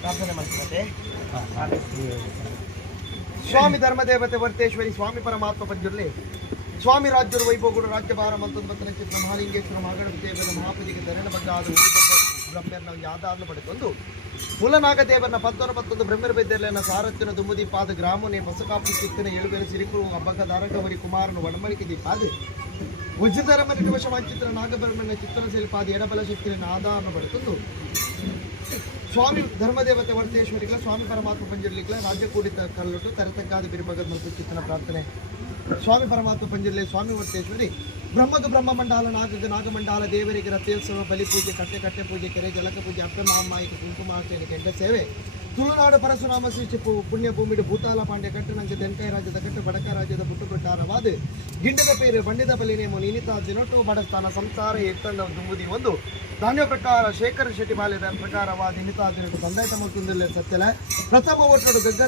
ಪ್ರಾರ್ಥನೆ ಮಾಡ್ತಾರೆ. ಸ್ವಾಮಿ ಧರ್ಮದೇವತೆ ವರ್ತೇಶ್ವರಿ ಸ್ವಾಮಿ ಪರಮಾತ್ಮ ಪಂಜುರ್ಲಿ ಸ್ವಾಮಿ ರಾಜ್ಯರು ವೈಭವಗಳು ರಾಜ್ಯಭಾರ ಮಂತೊಂಬತ್ತು ನಕ್ಷತ್ರ ಮಹಾಲಿಂಗೇಶ್ವರ ಮಹಾಗಣಪತಿದೇವರ ಮಹಾಪೂಜೆಗೆ ಧರಣ ಬಗ್ಗಾದ ಬ್ರಹ್ಮರನ್ನ ಯಾದಾದ್ನು ಪಡೆದುಕೊಂಡು ಮುಲನಾಗ ದೇವರನ್ನ 19 ಬ್ರಹ್ಮರ ಬೆದ್ದೆಲ್ಲನ ಸಾರಥ್ಯನ ದುಮ್ಮದಿ ಪಾದ ಗ್ರಾಮನೆ ಬಸಕಾಪು ಚಿತ್ತನ ಏಳುಬೇರೆ ಸಿರಿಕುರು ಹಬ್ಬಕ ದಾರಕವರಿ ಕುಮಾರನು ವಡಮಳಿಕೆ ದೀಪಾದ ವಜ್ರಧರ ಮರಿಟ ವಶವಾಂಚಿತ್ರ ನಾಗಬ್ರಹ್ಮನ ಚಿತ್ರನ ಸೇರಿಪಾದ ಎಡಬಲ ಶಕ್ತಿಯನ್ನು ಆಧಾರನ ಪಡೆದುಕೊಂಡು ಸ್ವಾಮಿ ಧರ್ಮದೇವತೆ ವರ್ತೇಶ್ವರಿಗಳ ಸ್ವಾಮಿ ಪರಮಾತ್ಮ ಪಂಜರ್ಲಿಗಳ ರಾಜ್ಯ ಕೂಡಿತ ಕಲ್ಲೊಟ್ಟು ತರತಕ್ಕಾದ ಬಿರುಬಗದ ಮತ್ತು ಚಿತ್ತನ ಪ್ರಾರ್ಥನೆ. ಸ್ವಾಮಿ ಪರಮಾತ್ಮ ಪಂಜರ್ಲಿ ಸ್ವಾಮಿ ವರ್ತೇಶ್ವರಿ ಬ್ರಹ್ಮಗ ಬ್ರಹ್ಮ ಮಂಡಾಲ ನಾಗಗ ನಾಗಮಂಡಾಲ ದೇವರಿಗೆ ರಥೋತ್ಸವ ಬಲಿ ಪೂಜೆ ಕಟ್ಟೆ ಪೂಜೆ ಕೆರೆ ಜಲಕ ಪೂಜೆ ಅಪ್ರಮಾಮಾಯಿಕ ಕುಂಕುಮಾರ್ಚನೆ ಕೆಂಡ ಸೇವೆ ತುಳುನಾಡು ಪರಶುರಾಮ ಸೃಷ್ಟಿ ಪುಣ್ಯ ಭೂಮಿಡು ಭೂತಾಲ ಪಾಂಡ್ಯ ಕಟ್ಟಣಂಗೆ ದೆಂಕಾಯ ರಾಜ್ಯದ ಕಟ್ಟು ಬಡಕ ರಾಜ್ಯದ ಪುಟ್ಟುಕೊಟ್ಟಾರವಾದ ಗಿಂಡದ ಪೇರು ಬಂಡಿದ ಬಲಿನೇಮು ನೀನಿತ ದಿನೊಟ್ಟು ಬಡಸ್ಥಾನ ಸಂಸಾರ ಎತ್ತಂಡ ದುಂಬುದಿ ಒಂದು ಧಾನ್ಯ ಪ್ರಕಾರ ಶೇಖರ ಶೆಟ್ಟಿ ಬಾಲ್ಯದ ಪ್ರಕಾರವಾದ ನಿಮಿತಾದಿನಟ್ಟು ತಂದಾಯ್ತ ಮತ್ತೊಂದಿಲ್ಲ ಸತ್ಯಲ ಪ್ರಥಮ ಓಟೋಡು ಗಗ್ಗರ